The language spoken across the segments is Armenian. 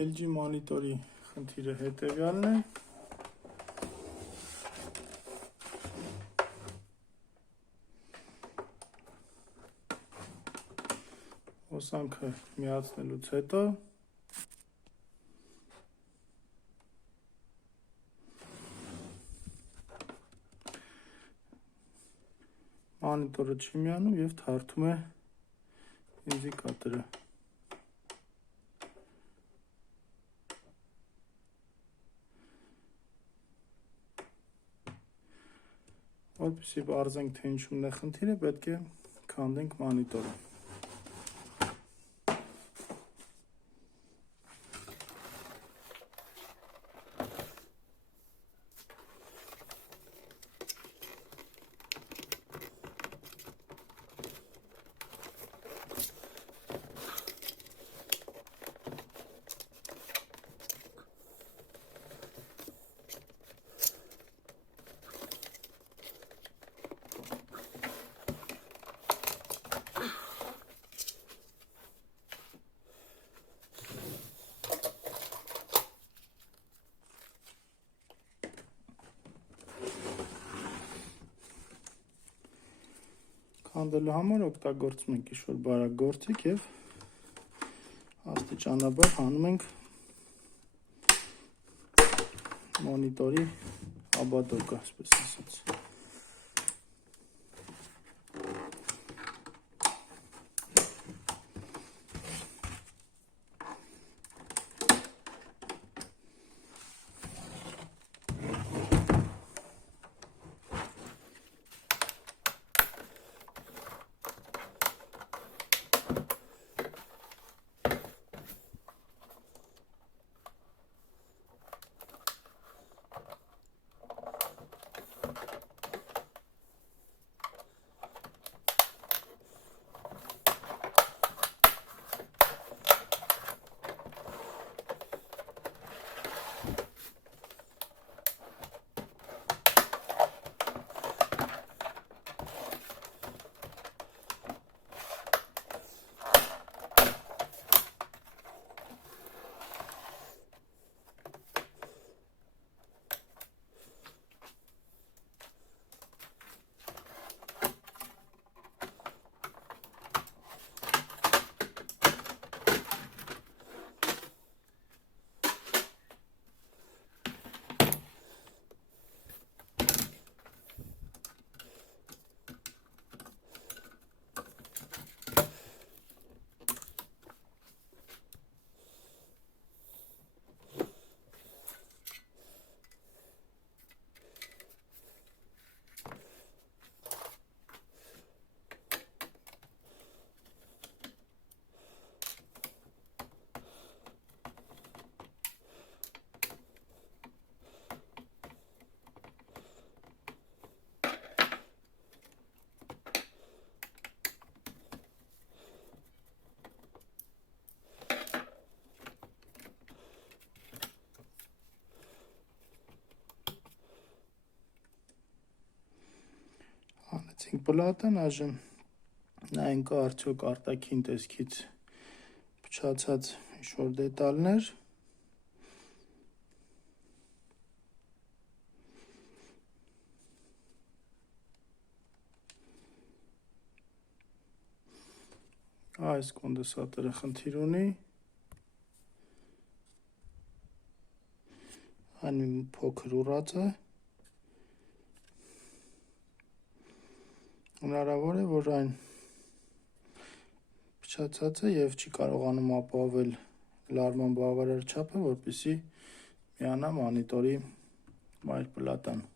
LG մոնիտորի խնդիրը հետևյալն է։ Հոսանքը միացնելուց հետո մոնիտորը չի միանում և թարթում է ինդիկատորը։ Որպեսզի պարզենք, թե ինչումն է խնդիրը, պետք է քանդենք մոնիտորը։ Քանդելու համար օգտագործում ենք ինչ-որ բարակ գործիք և աստիճանաբար հանում ենք մոնիտորի աբադոկը, այսպես ասած։ Հանեցինք պլատան, այժմ նայենք կա արդյոք արտաքին տեսքից փչացած ինչ-որ դետալներ։ Այս կոնդենսատորը խնդիր ունի։ Այն փոքր ուռած է։ Հնարավոր է, որ այն փչացած է և չի կարողանում ապահովել լարման բավարար չափը, որպեսզի միանա մոնիտորի մայր պլատան։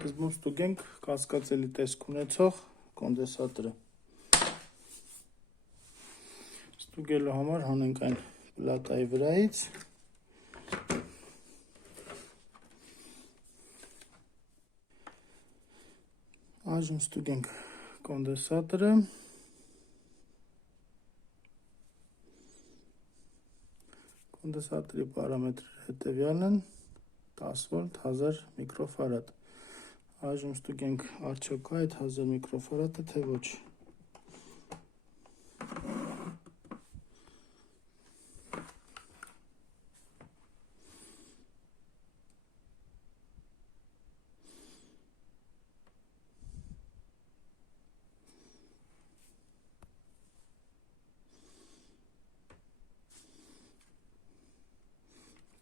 Սկզբում ստուգենք կասկածելի տեսք ունեցող կոնդենսատորը։ Ստուգելու համար հանենք այն պլատայի վրայից։ Այժմ ստուգենք կոնդենսատորը։ Կոնդենսատորի պարամետրերը հետևյալն են՝ 10 վոլտ 1000 միկրոֆարադ։ Այժմ ստուգենք արդյոք կա այդ 1000 միկրոֆարադը, թե ոչ։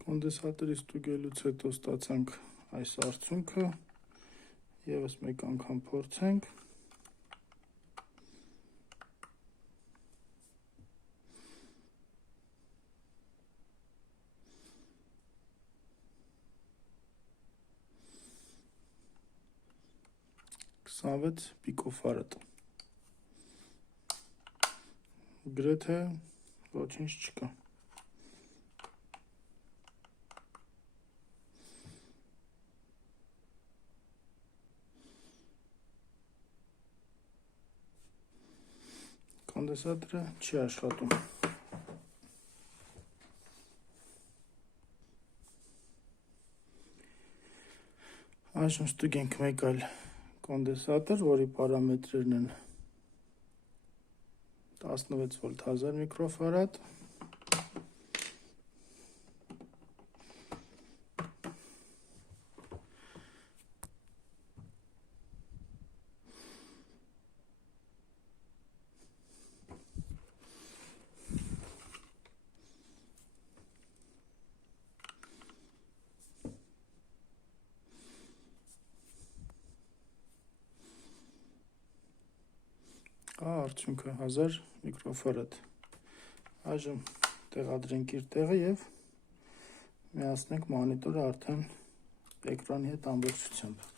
Կոնդենսատորի ստուգելուց հետո ստացանք այս արդյունքը, ևս մեկ անգամ փորձենք։ Կսանվեց պիկոֆարադ։ Գրեթե ոչինչ չկա։ Կոնդենսատորը չի աշխատում։ Այժմ ստուգենք մեկ այլ կոնդենսատոր, որի պարամետրերն են 16 վոլտ 1000 միկրոֆարադ։ Արդյունքը 1000 միկրոֆարադ։ Այժմ տեղադրենք իր տեղը և միացնենք մոնիտորը արդեն էկրանի հետ ամբողջությամբ։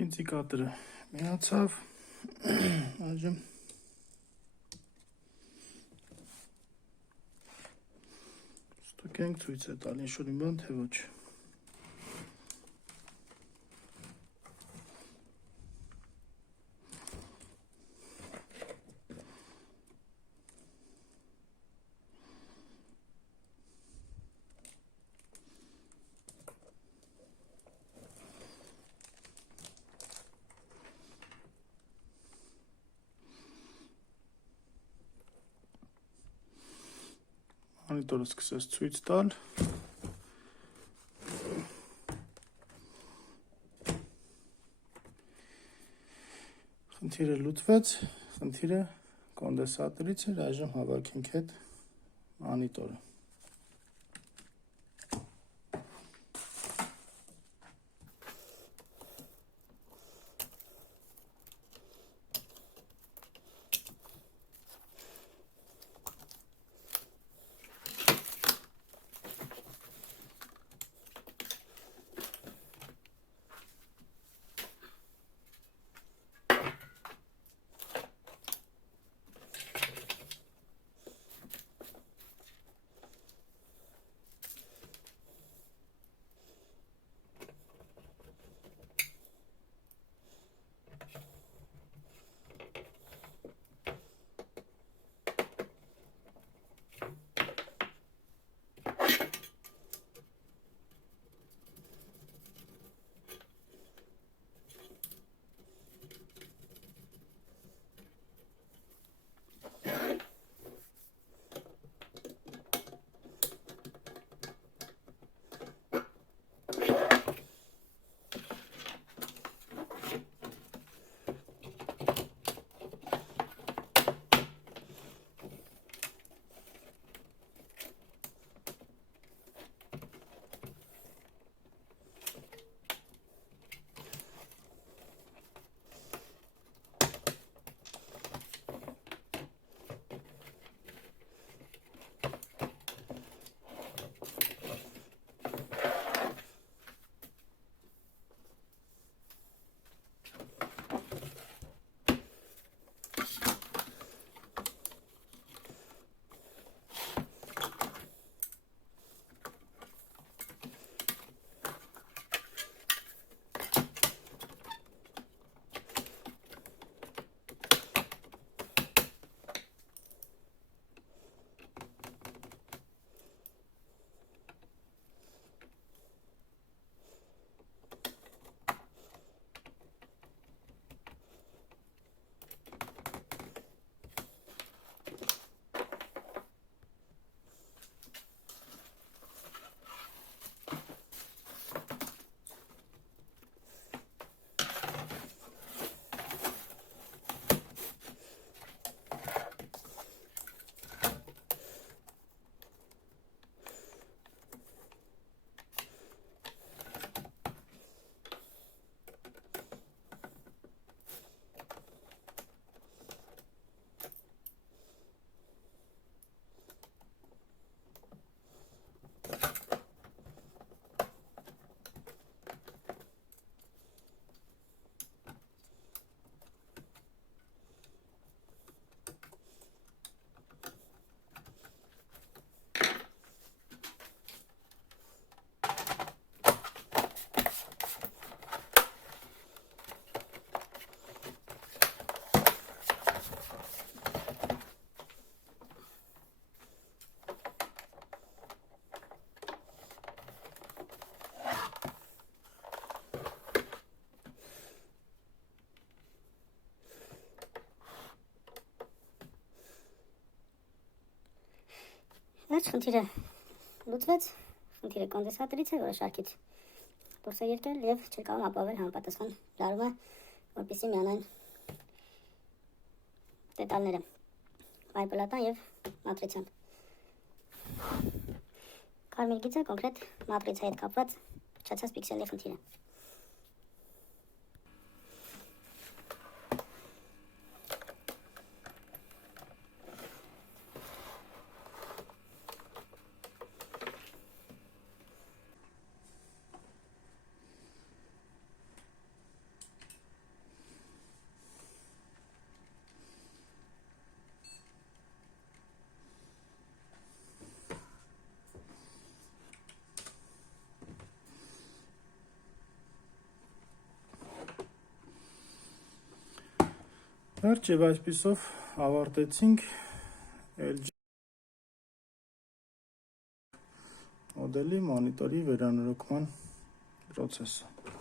Ինդիկատորը միացավ, այժմ ստուգենք ցույց է տալ ինչ-որ մի բան, թե ոչ։ Մոնիտորը սկսեց ցույց տալ։ Խնդիրը լուծվեց, խնդիրը կոնդենսատորից էր, այժմ հավաքենք հետ մոնիտորը։ Վերջ խնդիրը լուծվեց, խնդիրը կոնդենսատորից է, որը շարքից դուրս է եկել և չի կարող ապահովել համապատասխան լարումը, որպեսզի միանան դետալները վայրպլատան և մատրիցան։ Կարմիր գիծը կոնկրետ մատրիցայի հետ կապված փչացած պիքսելի խնդիրը։ Վերջ և այսպիսով ավարտեցինք LG մոդելի մոնիտորի վերանորոգման պրոցեսը։